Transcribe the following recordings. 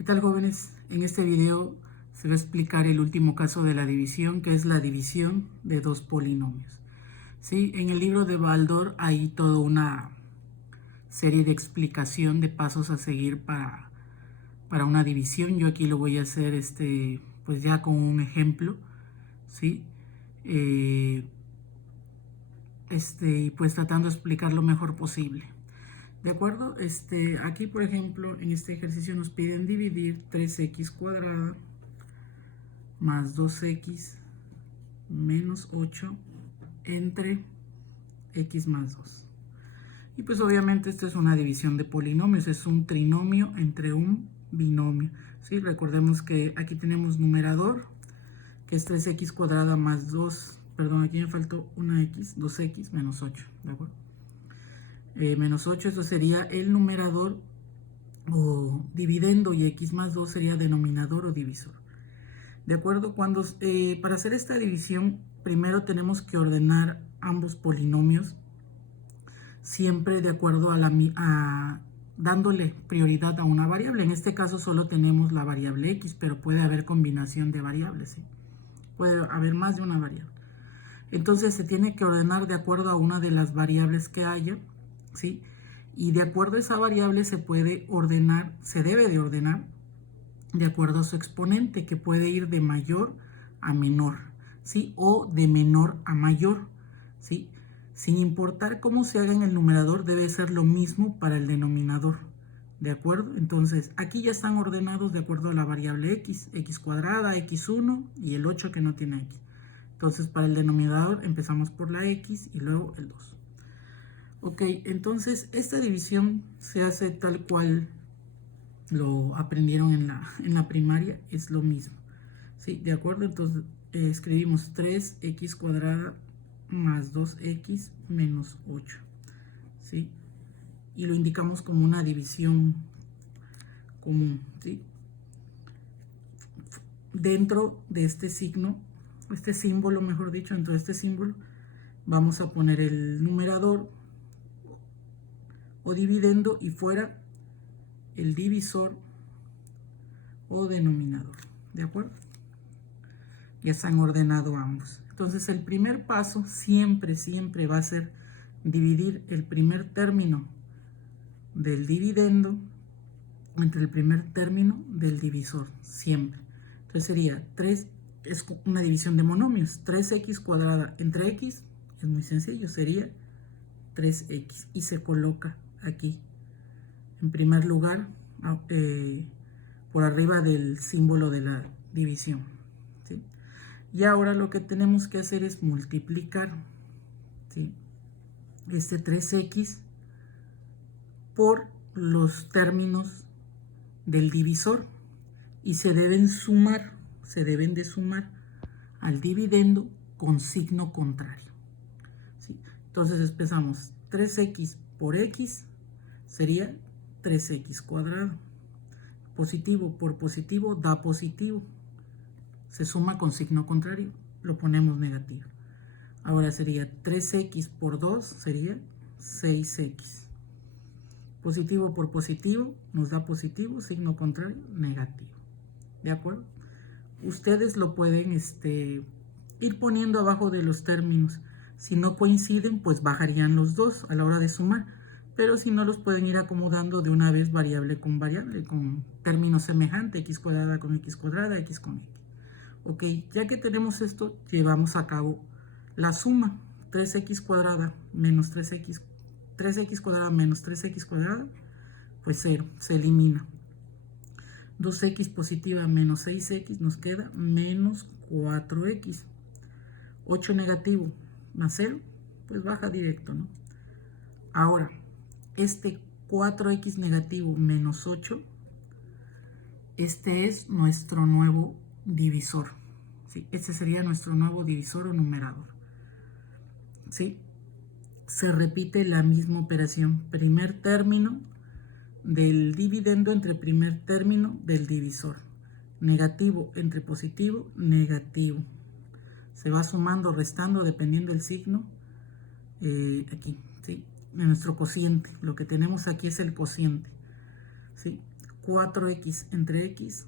¿Qué tal, jóvenes? En este video se va a explicar el último caso de la división, que es la división de dos polinomios. ¿Sí? En el libro de Baldor hay toda una serie de explicación de pasos a seguir para una división. Yo aquí lo voy a hacer pues ya con un ejemplo, ¿sí? Y pues tratando de explicar lo mejor posible. ¿De acuerdo? Aquí, por ejemplo, en este ejercicio nos piden dividir 3x cuadrada más 2x menos 8 entre x más 2. Y pues obviamente esto es una división de polinomios, es un trinomio entre un binomio. ¿Sí? Recordemos que aquí tenemos numerador, que es 3x cuadrada más 2, perdón, aquí me faltó una x, 2x menos 8, ¿de acuerdo? Menos 8, esto sería el numerador o dividendo, y x más 2 sería denominador o divisor. ¿De acuerdo? Para hacer esta división, primero tenemos que ordenar ambos polinomios, siempre de acuerdo dándole prioridad a una variable. En este caso solo tenemos la variable x, pero puede haber combinación de variables, ¿sí? Puede haber más de una variable. Entonces se tiene que ordenar de acuerdo a una de las variables que haya, ¿sí? Y de acuerdo a esa variable se debe de ordenar de acuerdo a su exponente, que puede ir de mayor a menor, ¿sí? O de menor a mayor, ¿sí? Sin importar cómo se haga en el numerador, debe ser lo mismo para el denominador, ¿de acuerdo? Entonces, aquí ya están ordenados de acuerdo a la variable x cuadrada, x1 y el 8 que no tiene x. Entonces, para el denominador empezamos por la x y luego el 2. Ok, entonces esta división se hace tal cual lo aprendieron en la primaria, es lo mismo, ¿sí? ¿De acuerdo? Entonces escribimos 3x cuadrada más 2x menos 8, ¿sí? Y lo indicamos como una división común, ¿sí? Dentro de este símbolo, mejor dicho, dentro de este símbolo, vamos a poner el numerador o dividendo, y fuera el divisor o denominador, ¿de acuerdo? Ya están ordenados ambos. Entonces el primer paso siempre va a ser dividir el primer término del dividendo entre el primer término del divisor, siempre. Entonces sería 3, es una división de monomios, 3x cuadrada entre x, es muy sencillo, sería 3x, y se coloca aquí en primer lugar por arriba del símbolo de la división, ¿sí? Y ahora lo que tenemos que hacer es multiplicar, ¿sí?, este 3x por los términos del divisor, y se deben de sumar al dividendo con signo contrario, ¿sí? Entonces empezamos, 3x por x sería 3x cuadrado. Positivo por positivo da positivo. Se suma con signo contrario, lo ponemos negativo. Ahora sería 3x por 2 sería 6x. Positivo por positivo nos da positivo, signo contrario, negativo. ¿De acuerdo? Ustedes lo pueden ir poniendo abajo de los términos. Si no coinciden, pues bajarían los dos a la hora de sumar. Pero si no, los pueden ir acomodando de una vez variable, con término semejante, x cuadrada con x cuadrada, x con x. Ok, ya que tenemos esto, llevamos a cabo la suma. 3x cuadrada menos 3x cuadrada menos 3x cuadrada, pues 0, se elimina. 2x positiva menos 6x nos queda menos 4x. 8 negativo más 0, pues baja directo, ¿no? Ahora, 4x negativo menos 8, es nuestro nuevo divisor, ¿sí? Este sería nuestro nuevo divisor o numerador, ¿sí? Se repite la misma operación, primer término del dividendo entre primer término del divisor, negativo entre positivo, negativo, se va sumando, restando, dependiendo del signo, aquí, ¿sí? En nuestro cociente, lo que tenemos aquí es el cociente, ¿sí? 4x entre x,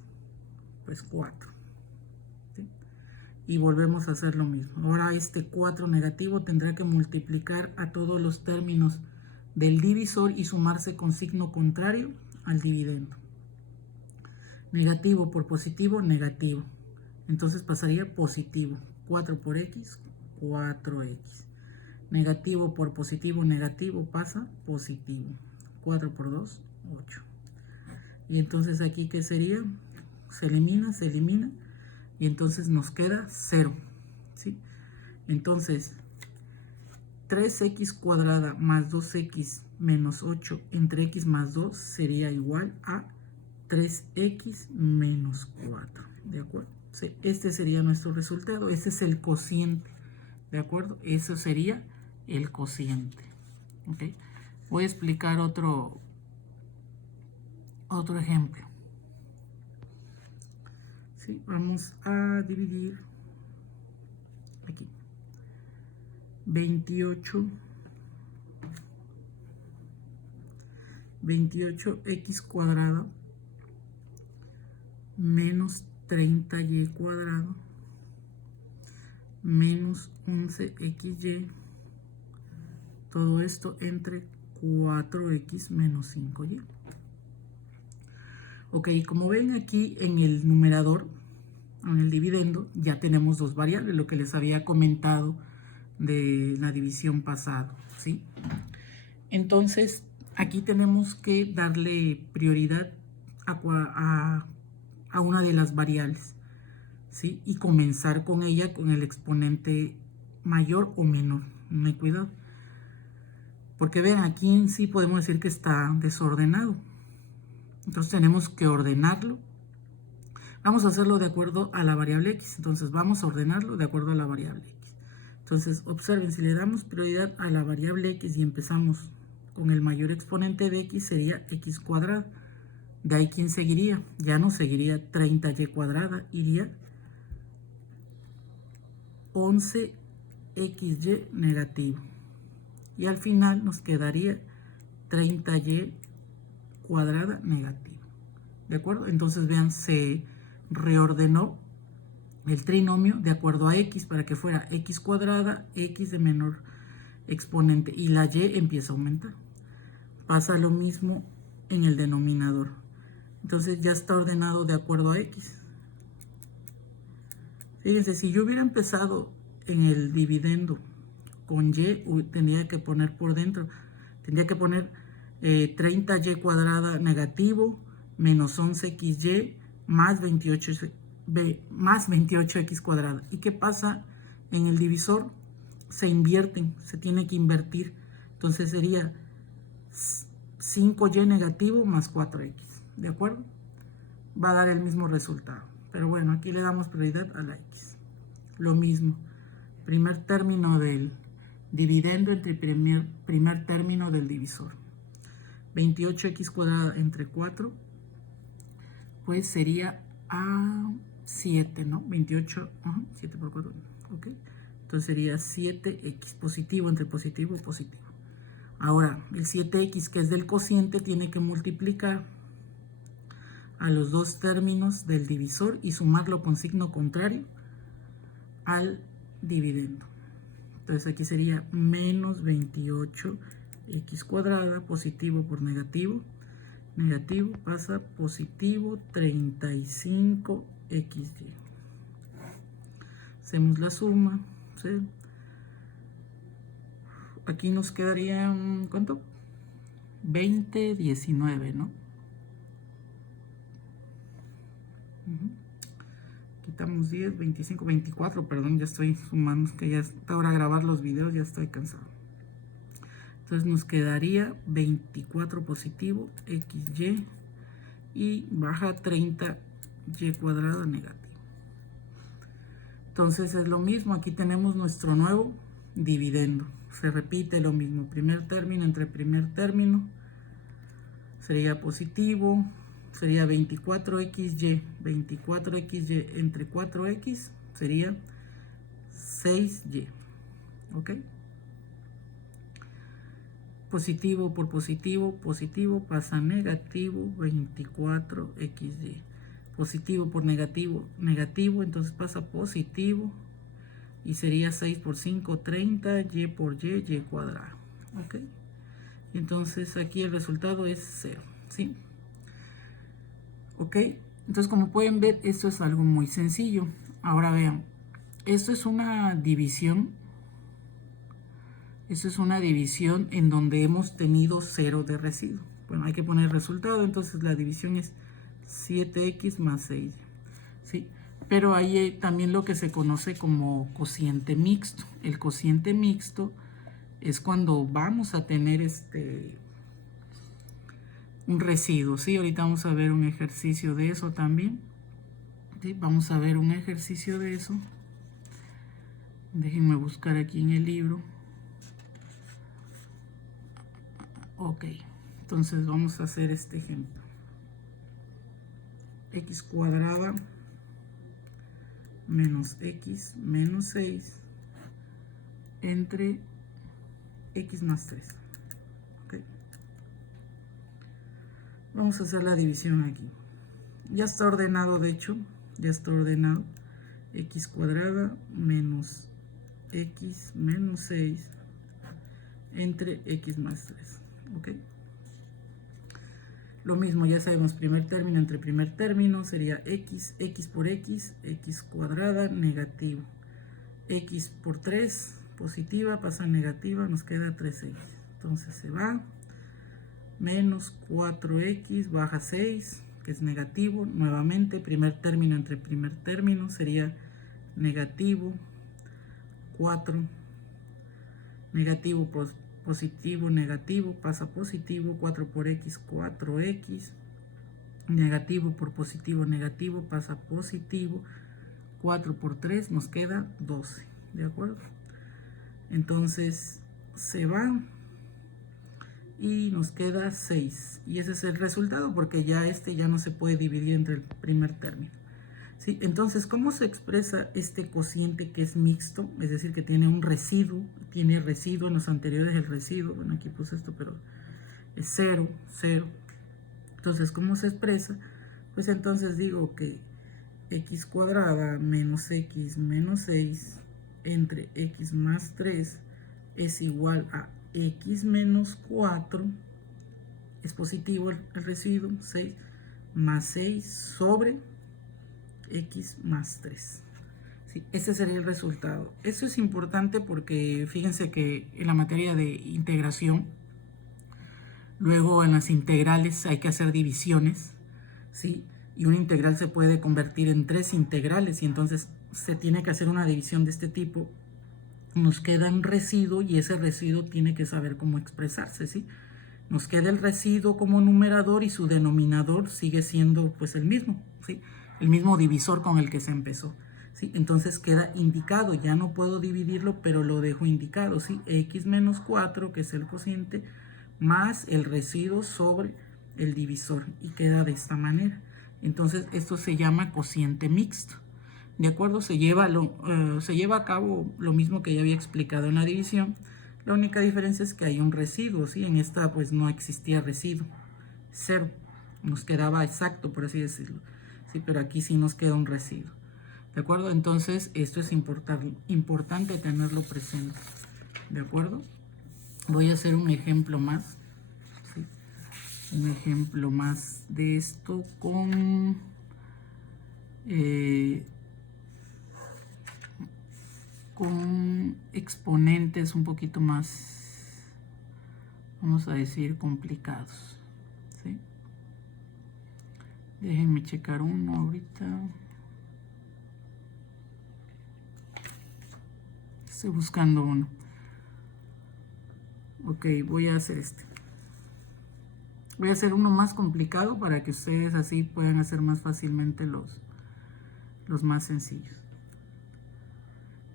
pues 4. ¿Sí? Y volvemos a hacer lo mismo. Ahora este 4 negativo tendrá que multiplicar a todos los términos del divisor y sumarse con signo contrario al dividendo. Negativo por positivo, negativo. Entonces pasaría positivo. 4 por x, 4x. Negativo por positivo, negativo, pasa positivo. 4 por 2, 8. Y entonces aquí, ¿qué sería? Se elimina. Y entonces nos queda 0. ¿Sí? Entonces, 3x cuadrada más 2x menos 8 entre x más 2 sería igual a 3x menos 4. ¿De acuerdo? Sí, este sería nuestro resultado. Este es el cociente. ¿De acuerdo? Eso sería el cociente. ¿Ok? Voy a explicar otro ejemplo. ¿Sí? Vamos a dividir aquí. 28x cuadrado menos 30y cuadrado menos 11xy, todo esto entre 4x menos 5y. Ok, como ven aquí en el numerador, en el dividendo, ya tenemos dos variables, lo que les había comentado de la división pasada, ¿sí? Entonces, aquí tenemos que darle prioridad a una de las variables, ¿sí? Y comenzar con ella con el exponente mayor o menor. Me cuidado. Porque vean, aquí en sí podemos decir que está desordenado. Entonces tenemos que ordenarlo. Vamos a hacerlo de acuerdo a la variable x. Entonces vamos a ordenarlo de acuerdo a la variable x. Entonces observen, si le damos prioridad a la variable x y empezamos con el mayor exponente de x, sería x cuadrada. De ahí, ¿quién seguiría? Ya no seguiría 30y cuadrada, iría 11xy negativo. Y al final nos quedaría 30y cuadrada negativo. ¿De acuerdo? Entonces vean, se reordenó el trinomio de acuerdo a x para que fuera x cuadrada, x de menor exponente, y la y empieza a aumentar. Pasa lo mismo en el denominador. Entonces ya está ordenado de acuerdo a x. Fíjense, si yo hubiera empezado en el dividendo con y, tendría que poner por dentro, tendría que poner 30y cuadrada negativo menos 11xy más 28x cuadrada. ¿Y qué pasa en el divisor? Se invierten, se tiene que invertir. Entonces sería 5y negativo más 4x. ¿De acuerdo? Va a dar el mismo resultado. Pero bueno, aquí le damos prioridad a la x. Lo mismo. Primer término del dividendo entre primer término del divisor. 28x cuadrada entre 4, pues sería a 7, ¿no? 28, 7 por 4, ¿ok? Entonces sería 7x, positivo entre positivo, positivo. Ahora, el 7x, que es del cociente, tiene que multiplicar a los dos términos del divisor y sumarlo con signo contrario al dividendo. Entonces aquí sería menos 28x cuadrada, positivo por negativo. Negativo pasa positivo 35xy. Hacemos la suma. ¿Sí? Aquí nos quedaría, ¿cuánto? 20, 19, ¿no? Quitamos 10, 25, 24, perdón, ya estoy sumando, que ya está hora de grabar los videos, ya estoy cansado. Entonces nos quedaría 24 positivo, xy, y baja 30y cuadrada negativo. Entonces es lo mismo, aquí tenemos nuestro nuevo dividendo. Se repite lo mismo, primer término entre primer término, sería positivo, sería 24xy, 24xy entre 4x, sería 6y, ¿ok? positivo por positivo, positivo pasa a negativo 24xy. Positivo por negativo, negativo, entonces pasa a positivo. Y sería 6 por 5, 30, y por y cuadrado. ¿Ok? Entonces aquí el resultado es 0. ¿Sí? ¿Ok? Entonces como pueden ver, esto es algo muy sencillo. Ahora vean, esto es una división. Esto es una división en donde hemos tenido 0 de residuo. Bueno, hay que poner el resultado, entonces la división es 7x más 6. ¿Sí? Pero hay también lo que se conoce como cociente mixto. El cociente mixto es cuando vamos a tener un residuo, ¿sí? Ahorita vamos a ver un ejercicio de eso también. ¿Sí? Vamos a ver un ejercicio de eso. Déjenme buscar aquí en el libro. Ok, entonces vamos a hacer este ejemplo. X cuadrada menos x menos 6 entre x más 3. Okay. Vamos a hacer la división aquí. Ya está ordenado, de hecho, ya está ordenado. X cuadrada menos x menos 6 entre x más 3. ¿Ok? Lo mismo, ya sabemos, primer término entre primer término sería x por x cuadrada negativo. X por 3 positiva pasa a negativa, nos queda 3x. Entonces se va. Menos 4x baja 6, que es negativo. Nuevamente, primer término entre primer término sería negativo 4. Negativo por positivo, negativo, pasa positivo. 4 por x, 4x. Negativo por positivo, negativo, pasa positivo. 4 por 3 nos queda 12. ¿De acuerdo? Entonces se va. Y nos queda 6. Y ese es el resultado porque ya ya no se puede dividir entre el primer término. ¿Sí? Entonces, ¿cómo se expresa este cociente que es mixto? Es decir, que tiene un residuo. Tiene residuo en los anteriores el residuo. Bueno, aquí puse esto, pero es 0, 0. Entonces, ¿cómo se expresa? Pues entonces digo que x cuadrada menos x menos 6 entre x más 3 es igual a x menos 4, es positivo el residuo, 6, más 6 sobre x más 3. ¿Sí? Ese sería el resultado. Eso es importante porque fíjense que en la materia de integración, luego en las integrales hay que hacer divisiones, ¿sí? Y una integral se puede convertir en 3 integrales y entonces se tiene que hacer una división de este tipo. Nos queda un residuo y ese residuo tiene que saber cómo expresarse, ¿sí? Nos queda el residuo como numerador y su denominador sigue siendo pues el mismo, ¿sí? El mismo divisor con el que se empezó, ¿sí? Entonces queda indicado, ya no puedo dividirlo, pero lo dejo indicado, ¿sí? X menos 4, que es el cociente, más el residuo sobre el divisor y queda de esta manera. Entonces esto se llama cociente mixto. ¿De acuerdo? Se lleva a cabo lo mismo que ya había explicado en la división. La única diferencia es que hay un residuo, ¿sí? En esta pues no existía residuo. 0. Nos quedaba exacto, por así decirlo. Sí, pero aquí sí nos queda un residuo. ¿De acuerdo? Entonces esto es importante tenerlo presente. ¿De acuerdo? Voy a hacer un ejemplo más. ¿Sí? Un ejemplo más de esto con... con exponentes un poquito más, vamos a decir, complicados, ¿sí? Déjenme checar uno ahorita. Estoy buscando uno. Ok, voy a hacer este. Voy a hacer uno más complicado para que ustedes así puedan hacer más fácilmente los más sencillos.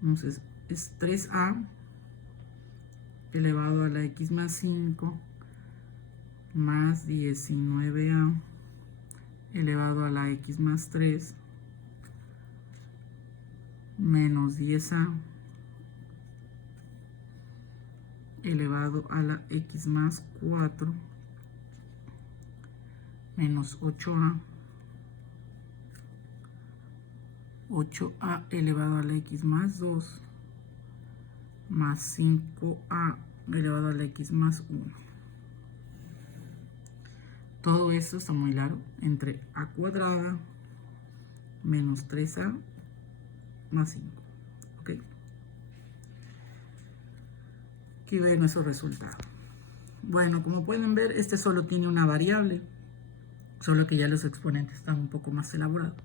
Entonces, es 3a elevado a la x más 5 más 19a elevado a la x más 3 menos 10a elevado a la x más 4 menos 8a elevado a la x más 2 más 5a elevado a la x más 1. Todo esto está muy largo, entre a cuadrada menos 3a más 5. ¿Ok? Aquí ve nuestro resultado. Bueno, como pueden ver, este solo tiene una variable, solo que ya los exponentes están un poco más elaborados.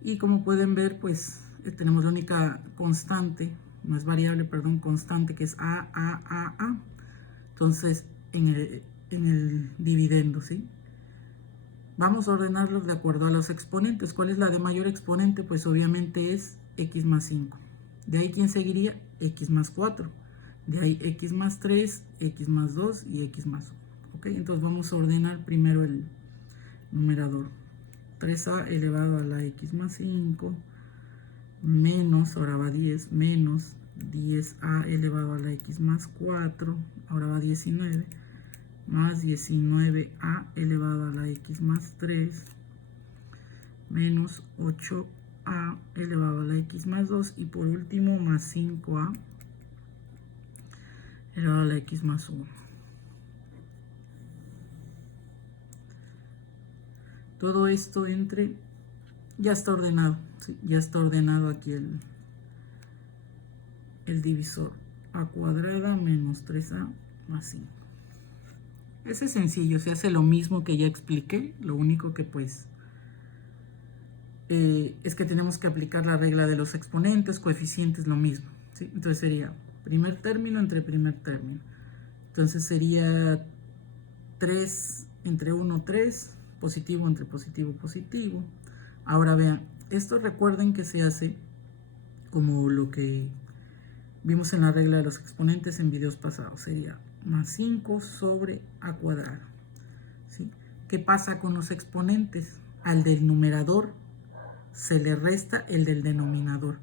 Y como pueden ver, pues tenemos la única constante, no es variable, perdón, constante, que es a. Entonces, en el dividendo, ¿sí? Vamos a ordenarlos de acuerdo a los exponentes. ¿Cuál es la de mayor exponente? Pues obviamente es x más 5. De ahí, ¿quién seguiría? X más 4. De ahí, x más 3, x más 2 y x más 1. ¿Ok? Entonces vamos a ordenar primero el numerador. 3a elevado a la x más 5 menos, ahora va 10, menos 10a elevado a la x más 4, ahora va 19, más 19a elevado a la x más 3, menos 8a elevado a la x más 2, y por último más 5a elevado a la x más 1. Todo esto ya está ordenado, ¿sí? Ya está ordenado aquí el divisor. A cuadrada menos 3a más 5. Ese es sencillo, se hace lo mismo que ya expliqué, lo único que pues es que tenemos que aplicar la regla de los exponentes, coeficientes, lo mismo, ¿sí? Entonces sería primer término entre primer término. Entonces sería 3 entre 1, 3, positivo entre positivo, positivo. Ahora vean, esto recuerden que se hace como lo que vimos en la regla de los exponentes en videos pasados. Sería más 5 sobre a cuadrado, ¿sí? ¿Qué pasa con los exponentes? Al del numerador se le resta el del denominador.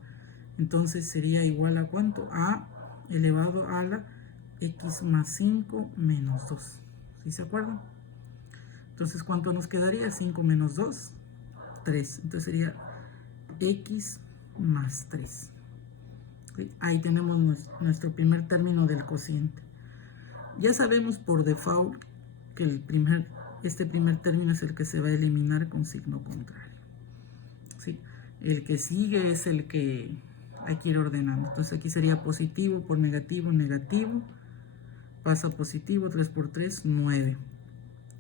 Entonces sería igual a ¿cuánto? A elevado a la x más 5 menos 2. ¿Sí se acuerdan? Entonces, ¿cuánto nos quedaría? 5 menos 2, 3. Entonces sería x más 3. ¿Sí? Ahí tenemos nuestro primer término del cociente. Ya sabemos por default que este primer término es el que se va a eliminar con signo contrario. ¿Sí? El que sigue es el que hay que ir ordenando. Entonces aquí sería positivo por negativo, negativo. Pasa positivo, 3 por 3, 9.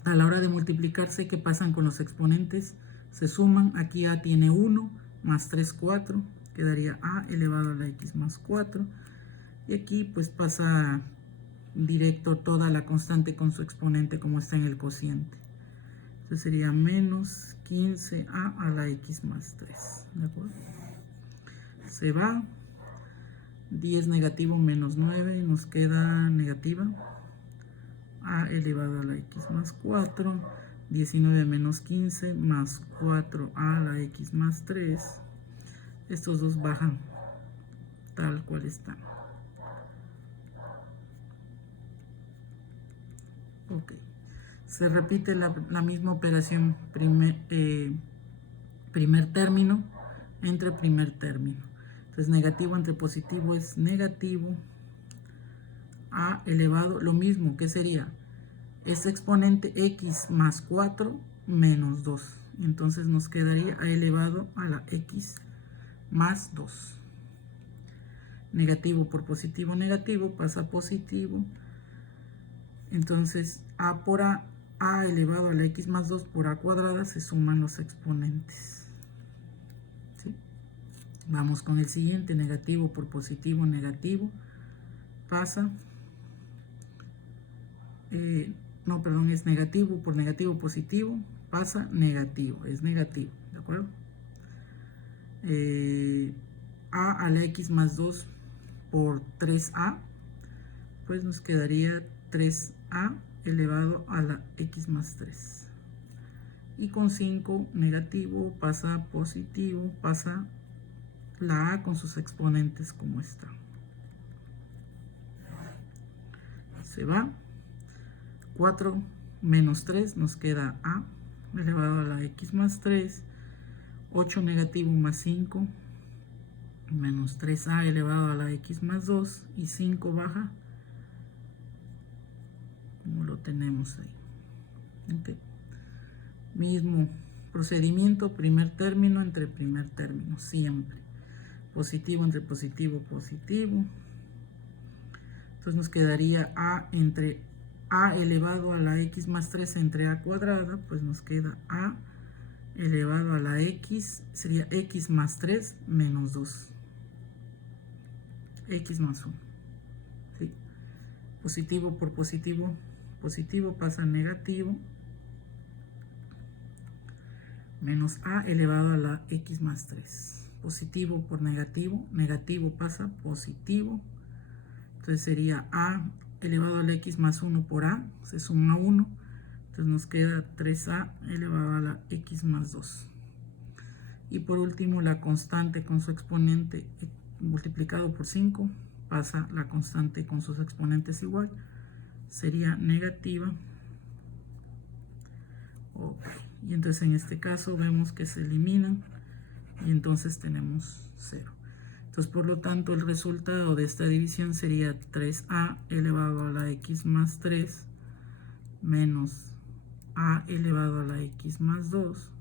A la hora de multiplicarse, ¿qué pasan con los exponentes? Se suman. Aquí a tiene 1, más 3, 4. Quedaría a elevado a la x más 4. Y aquí pues pasa directo toda la constante con su exponente como está en el cociente. Entonces sería menos 15a a la x más 3. ¿De acuerdo? Se va. 10 negativo menos 9. Nos queda negativa. A elevado a la x más 4. 19 menos 15 más 4 a la x más 3. Estos dos bajan tal cual están. Ok. Se repite la misma operación primer término entre primer término. Entonces negativo entre positivo es negativo. A elevado, lo mismo, que sería este exponente x más 4 menos 2. Entonces nos quedaría a elevado a la x más 2. Negativo por positivo, negativo, pasa a positivo. Entonces a por a elevado a la x más 2 por a cuadrada se suman los exponentes. ¿Sí? Vamos con el siguiente, negativo por positivo, negativo, pasa, no, perdón, es negativo por negativo, positivo, pasa negativo, es negativo, ¿de acuerdo? A la x más 2 por 3a, pues nos quedaría 3a elevado a la x más 3. Y con 5 negativo pasa a positivo, pasa la a con sus exponentes como está. se va. 4 menos 3 nos queda a elevado a la x más 3. 8 negativo más 5 menos 3a elevado a la x más 2. Y 5 baja, como lo tenemos ahí. Okay. Mismo procedimiento, primer término entre primer término, siempre. Positivo entre positivo, positivo. Entonces nos quedaría a entre a elevado a la x más 3 entre a cuadrada, pues nos queda a elevado a la x, sería x más 3 menos 2. X más 1. ¿Sí? Positivo por positivo, positivo pasa a negativo. Menos a elevado a la x más 3. Positivo por negativo, negativo pasa positivo. Entonces sería a elevado a la x más 1 por a, se suma 1. Entonces nos queda 3a elevado a la x más 2. Y por último la constante con su exponente multiplicado por 5, pasa la constante con sus exponentes igual, sería negativa. Okay. Y entonces en este caso vemos que se eliminan y entonces tenemos 0. Entonces por lo tanto el resultado de esta división sería 3a elevado a la x más 3 menos a elevado a la x más 2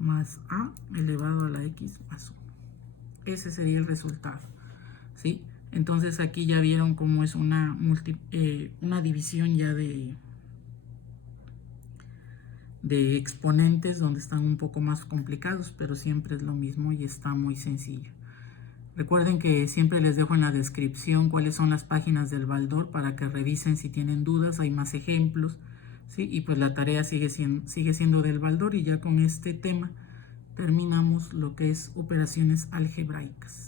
más a elevado a la x más 1. Ese sería el resultado, ¿sí? Entonces aquí ya vieron cómo es una división ya de exponentes, donde están un poco más complicados, pero siempre es lo mismo y está muy sencillo. Recuerden que siempre les dejo en la descripción cuáles son las páginas del Baldor para que revisen si tienen dudas, hay más ejemplos, ¿sí? Y pues la tarea sigue siendo del Baldor, y ya con este tema terminamos lo que es operaciones algebraicas.